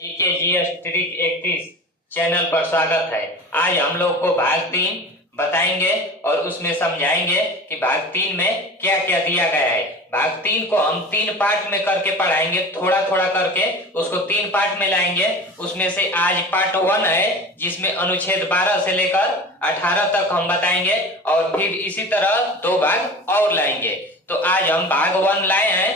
GKGS trick 31 channel पर स्वागत है। आज हम लोग को भाग 3 बताएंगे और उसमें समझाएंगे कि भाग 3 में क्या क्या दिया गया है। भाग 3 को हम 3 पार्ट में करके पढ़ाएंगे, थोड़ा थोड़ा करके उसको 3 पार्ट में लाएंगे। उसमें से आज पार्ट 1 है जिसमें अनुच्छेद 12 से लेकर 18 तक हम बताएंगे और फिर इसी तरह 2 भाग और लाएंगे। तो आज हम भाग 1 लाए हैं,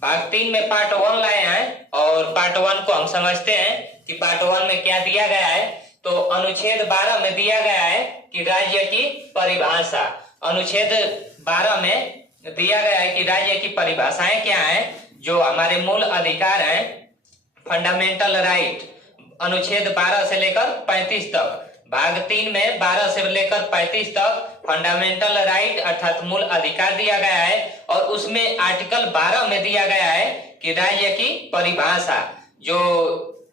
भाग 3 में पार्ट 1 लाए हैं और पार्ट 1 को हम समझते हैं कि पार्ट 1 में क्या दिया गया है। तो अनुच्छेद 12 में दिया गया है कि राज्य की परिभाषा। अनुच्छेद 12 में दिया गया है कि राज्य की परिभाषाएं क्या हैं, जो हमारे मूल अधिकार हैं, फंडामेंटल राइट। अनुच्छेद 12 से लेकर 35 तक। भाग 3 में 12 से लेकर 35 तक फंडामेंटल राइट अर्थात मूल अधिकार दिया गया है और उसमें आर्टिकल 12 में दिया गया है कि राज्य की परिभाषा। जो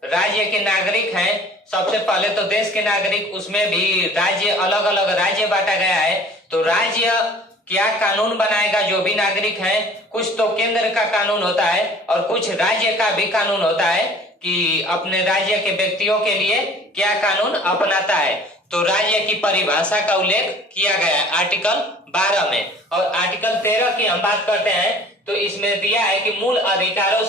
राज्य के नागरिक हैं, सबसे पहले तो देश के नागरिक, उसमें भी राज्य अलग अलग राज्य बांटा गया है। तो राज्य क्या कानून बनाएगा, जो भी नागरिक हैं, कुछ तो केंद्र का कानून होता है और कुछ राज्य का भी कानून होता है कि अपने राज्य के व्यक्तियों के लिए क्या कानून अपनाता है। तो राज्य की परिभाषा का उल्लेख किया गया है आर्टिकल 12 में। और आर्टिकल 13 की हम बात करते हैं तो इसमें दिया है कि मूल अधिकारों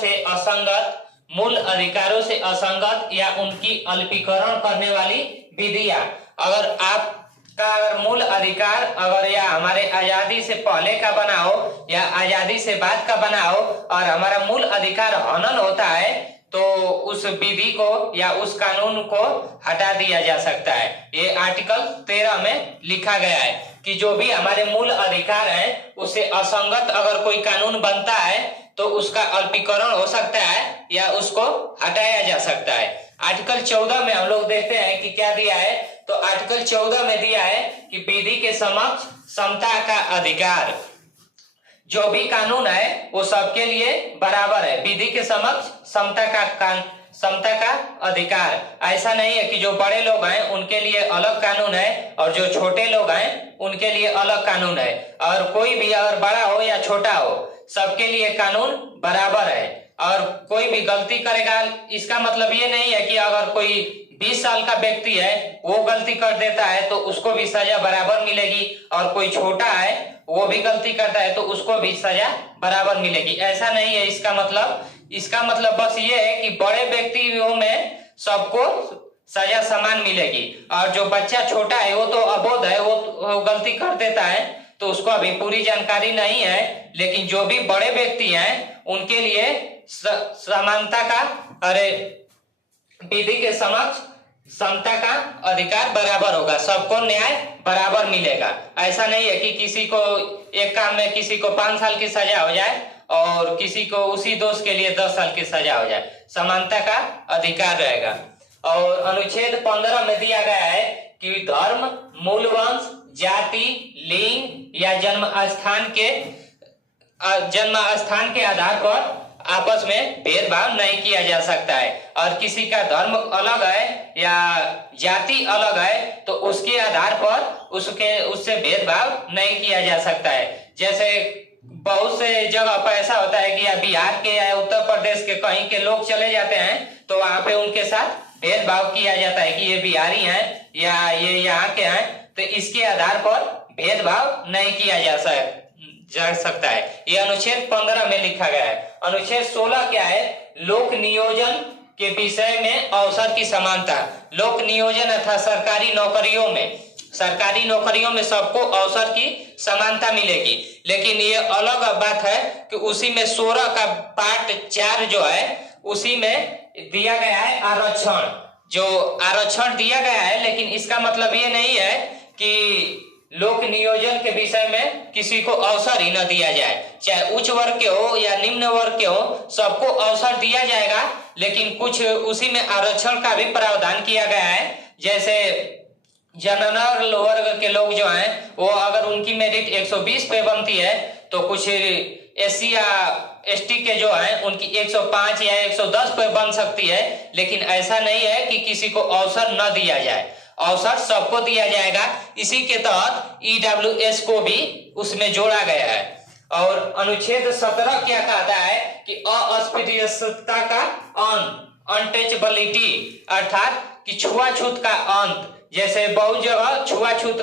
से असंगत या उनकी अल्पीकरण करने वाली विधियां। अगर आपका मूल अधिकार अगर या हमारे आजादी से पहले का बना हो या आजादी से बाद का बना हो और हमारा मूल अधिकार हनन होता है तो उस विधि को या उस कानून को हटा दिया जा सकता है। ये आर्टिकल 13 में लिखा गया है कि जो भी हमारे मूल अधिकार हैं उससे असंगत अगर कोई कानून बनता है तो उसका अल्पीकरण हो सकता है या उसको हटाया जा सकता है। आर्टिकल 14 में हम लोग देखते हैं कि क्या दिया है। तो आर्टिकल 14 में दिया है कि विधि के समक्ष समता का अधिकार। जो भी कानून है वो सबके लिए बराबर है। विधि के समक्ष समता का अधिकार। ऐसा नहीं है कि जो बड़े लोग हैं उनके लिए अलग कानून है और जो छोटे लोग हैं उनके लिए अलग कानून है। और कोई भी अगर बड़ा हो या छोटा हो, सबके लिए कानून बराबर है। और कोई भी गलती करेगा, इसका मतलब ये नहीं है कि अगर कोई 20 साल का व्यक्ति है वो गलती कर देता है तो उसको भी सजा बराबर मिलेगी, और कोई छोटा है वो भी गलती करता है तो उसको भी सजा बराबर मिलेगी। ऐसा नहीं है। इसका मतलब बस ये है कि बड़े व्यक्तियों में सबको सजा समान मिलेगी और जो बच्चा छोटा है वो तो अबोध है, वो गलती कर देता है तो उसको अभी पूरी जानकारी नहीं है। लेकिन जो भी बड़े व्यक्ति हैं उनके लिए समानता का विधि के समक्ष समता का अधिकार बराबर होगा, सबको न्याय बराबर मिलेगा। ऐसा नहीं है कि किसी को एक काम में किसी को 5 साल की सजा हो जाए और किसी को उसी दोष के लिए 10 साल की सजा हो जाए। समानता का अधिकार रहेगा। और अनुच्छेद 15 में दिया गया है कि धर्म, मूल वंश, जाति, लिंग या जन्म स्थान के आधार पर आपस में भेदभाव नहीं किया जा सकता है। और किसी का धर्म अलग है या जाति अलग है तो उसके आधार पर उससे भेदभाव नहीं किया जा सकता है। जैसे बहुत से जगह पर ऐसा होता है कि या बिहार के या उत्तर प्रदेश के कहीं के लोग चले जाते हैं तो वहां पे उनके साथ भेदभाव किया जाता है कि ये बिहारी हैं या ये यहाँ के हैं, तो इसके आधार पर भेदभाव नहीं किया जा सकता है। ये अनुच्छेद 15 में लिखा गया है। अनुच्छेद 16 क्या है? लोक नियोजन के विषय में अवसर की समानता। लोक नियोजन अर्थात सरकारी नौकरियों में सबको अवसर की समानता मिलेगी। लेकिन ये अलग बात है कि उसी में 16 का पार्ट 4 जो है उसी में दिया गया है आरक्षण। जो आरक्षण दिया गया है, लेकिन इसका मतलब ये नहीं है कि लोक नियोजन के विषय में किसी को अवसर ही न दिया जाए, चाहे उच्च वर्ग के हो या निम्न वर्ग के हो, सबको अवसर दिया जाएगा। लेकिन कुछ उसी में आरक्षण का भी प्रावधान किया गया है। जैसे जनरल वर्ग के लोग जो हैं वो अगर उनकी मेरिट 120 पे बनती है तो कुछ एससी या एसटी के जो हैं उनकी 105 या 110 पे बन सकती है। लेकिन ऐसा नहीं है कि किसी को अवसर न दिया जाए, अवसर सबको दिया जाएगा। इसी के तहत ईडब्ल्यूएस को भी उसमें जोड़ा गया है। और अनुच्छेद 17 क्या कहता है कि अस्पृश्यता का अनटचेबिलिटी अर्थात कि छुआछूत का अंत। जैसे बहुत जगह छुआछूत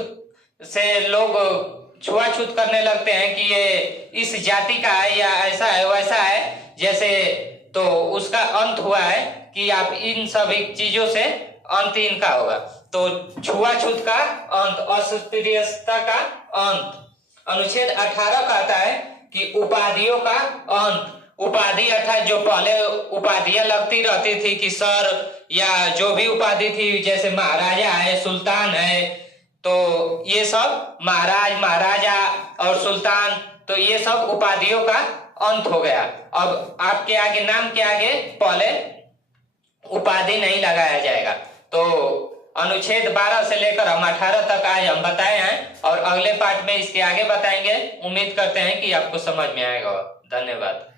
से लोग छुआछूत करने लगते हैं कि ये इस जाति का है या ऐसा है वैसा है, जैसे तो उसका अंत हुआ है कि आप इन सभी चीजों से अंत इनका होगा। तो छुआछूत का अंत, अस्पृश्यता का अंत। अनुच्छेद 18 कहता है कि उपाधियों का अंत। उपाधि अर्थात जो पहले उपाधियां लगती रहती थी कि सर या जो भी उपाधि थी, जैसे महाराजा है, सुल्तान है, तो ये सब महाराज, महाराजा और सुल्तान, तो ये सब उपाधियों का अंत हो गया। अब आपके आगे नाम के आगे पहले उपाधि नहीं लगाया जाएगा। तो अनुच्छेद 12 से लेकर हम 18 तक आज हम बताए हैं और अगले पार्ट में इसके आगे बताएंगे। उम्मीद करते हैं कि आपको समझ में आएगा। धन्यवाद।